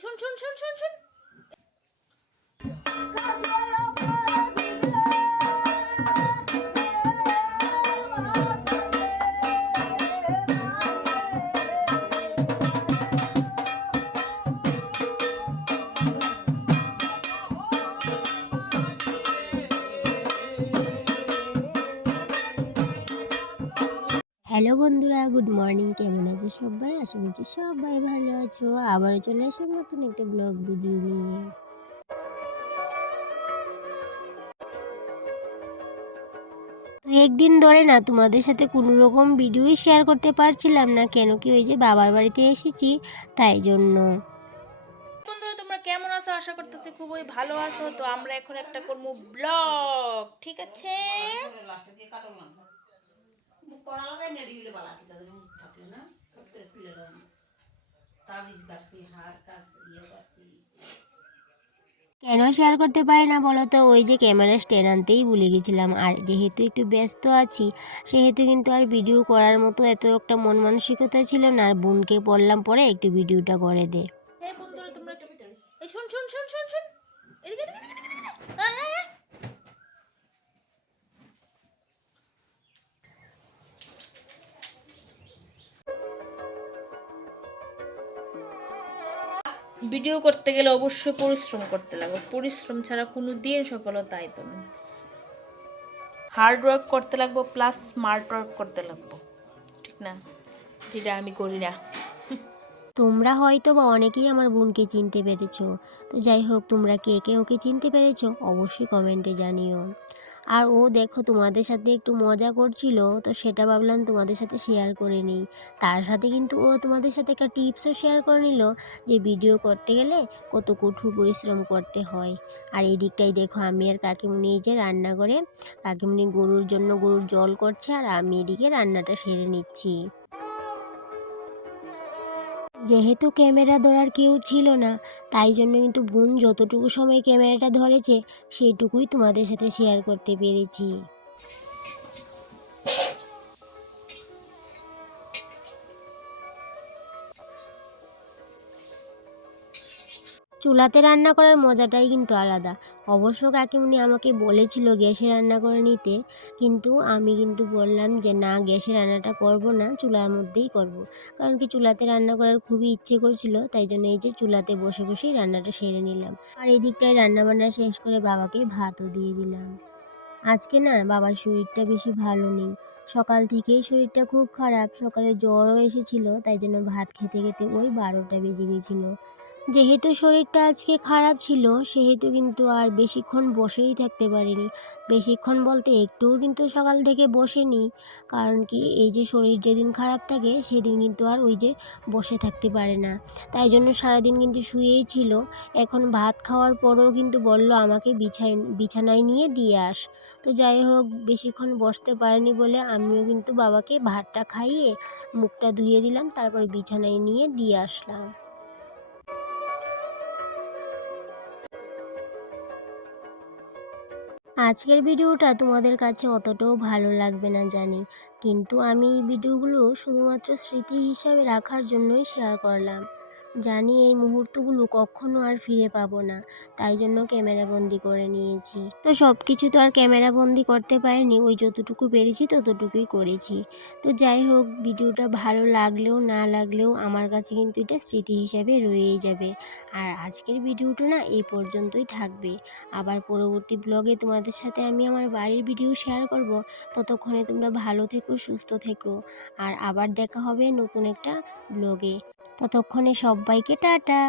শুন শুন শুন শুন শুন। হ্যালো বন্ধুরা, গুড মর্নিং। কেমন আছো সবাই? আশা করছি সবাই ভালো আছো। আবারও চলে আসলাম নতুন একটা ব্লগ ভিডিও নিয়ে। তো একদিন ধরে না তোমাদের সাথে কোনো রকম ভিডিওই শেয়ার করতে পারছিলাম না, কেন কি ওই যে বাবার বাড়িতে এসেছি তাই জন্য। বন্ধুরা তোমরা কেমন আছো? আশা করতেছি খুবই ভালো আছো। তো আমরা এখন একটা করবো ব্লগ, ঠিক আছে? কেন শেয়ার করতে পারি না বলো তো? ওই যে ক্যামেরা স্ট্যান্ড আনতেই ভুলে গেছিলাম, আর যেহেতু একটু ব্যস্ত আছি সেহেতু কিন্তু আর ভিডিও করার মতো এত একটা মন মানসিকতা ছিল না। আর বোনকে বললাম পরে একটু ভিডিওটা করে দে। হ্যাঁ বন্ধুরা তোমরা এই শুন শুন শুন শুন শুন, এদিকে এদিকে এদিকে এদিকে। আয়, আয়, আয়। ভিডিও করতে গেলে অবশ্যই পরিশ্রম করতে লাগবে। পরিশ্রম ছাড়া কোনো দিন সফলতা আইতো না। হার্ড ওয়ার্ক করতে লাগবো, প্লাস স্মার্ট ওয়ার্ক করতে লাগবো, ঠিক না? যেটা আমি করি না। তোমরা হয়তো বা অনেকেই আমার বোনকে চিনতে পেরেছো। তো যাই হোক, তোমরা কে কে ওকে চিনতে পেরেছো অবশ্যই কমেন্টে জানিও। আর ও দেখো তোমাদের সাথে একটু মজা করছিল, তো সেটা ভাবলাম তোমাদের সাথে শেয়ার করে নিই। তার সাথে কিন্তু ও তোমাদের সাথে একটা টিপসও শেয়ার করে নিল যে ভিডিও করতে গেলে কত কঠোর পরিশ্রম করতে হয়। আর এই দিকটাই দেখো, আমি আর কাকিমুনি এই যে রান্না করে কাকিমুনি গরুর জন্য গরুর জল করছে, আর আমি এদিকে রান্নাটা সেরে নিচ্ছি। যেহেতু ক্যামেরা ধরার কেউ ছিল না, তাই জন্য কিন্তু বোন যতটুকু সময় ক্যামেরাটা ধরেছে সেইটুকুই তোমাদের সাথে শেয়ার করতে পেরেছি। চুলাতে রান্না করার মজাটাই কিন্তু আলাদা। অবশ্য কাকিমুনি আমাকে বলেছিল গ্যাসে রান্না করে নিতে, কিন্তু আমি কিন্তু বললাম যে না, গ্যাসে রান্নাটা করব না, চুলার মধ্যেই করব। কারণ কি চুলাতে রান্না করার খুবই ইচ্ছে করছিল, তাই জন্য এই যে চুলাতে বসে বসেই রান্নাটা সেরে নিলাম। আর এই দিকটায় রান্নাবান্না শেষ করে বাবাকে ভাতও দিয়ে দিলাম। আজকে না বাবার শরীরটা বেশি ভালো নেই। সকাল থেকেই শরীরটা খুব খারাপ, সকালে জ্বরও এসেছিল, তাই জন্য ভাত খেতে খেতে ওই 12টা বেজে গেছিল। যেহেতু শরীরটা আজকে খারাপ ছিল সেহেতু কিন্তু আর বেশিক্ষণ বসেই থাকতে পারিনি। বেশিক্ষণ বলতে একটুও কিন্তু সকাল থেকে বসেনি। কারণ কি এই যে শরীর যেদিন খারাপ থাকে সেদিন কিন্তু আর ওই যে বসে থাকতে পারে না। তাই জন্য সারাদিন কিন্তু শুয়েই ছিল। এখন ভাত খাওয়ার পরেও কিন্তু বলল আমাকে বিছানায় নিয়ে দিয়ে আস। তো যাই হোক, বেশিক্ষণ বসতে পারেনি বলে আমিও কিন্তু বাবাকে ভাতটা খাইয়ে মুখটা ধুয়ে দিলাম, তারপর বিছানায় নিয়ে দিয়ে আসলাম। আজকের ভিডিওটা তোমাদের কাছে অতটাও ভালো লাগবে না জানি, কিন্তু আমি এই ভিডিওগুলো শুধুমাত্র স্মৃতি হিসাবে রাখার জন্যই শেয়ার করলাম। জানি এই মুহূর্তগুলো কখনো আর ফিরে পাবো না, তাই জন্য ক্যামেরা বন্দি করে নিয়েছি। তো সব কিছু তো আর ক্যামেরা বন্দি করতে পারিনি, ওই যতটুকু পেরেছি ততটুকুই করেছি। তো যাই হোক, ভিডিওটা ভালো লাগলেও না লাগলেও আমার কাছে কিন্তু এটা স্মৃতি হিসাবে রয়েই যাবে। আর আজকের ভিডিওটা না এই পর্যন্তই থাকবে। আবার পরবর্তী ব্লগে তোমাদের সাথে আমি আমার বাড়ির ভিডিও শেয়ার করব। ততক্ষণে তোমরা ভালো থেকো, সুস্থ থেকো। আর আবার দেখা হবে নতুন একটা ব্লগে। ততক্ষণে সবাইকে টাটা।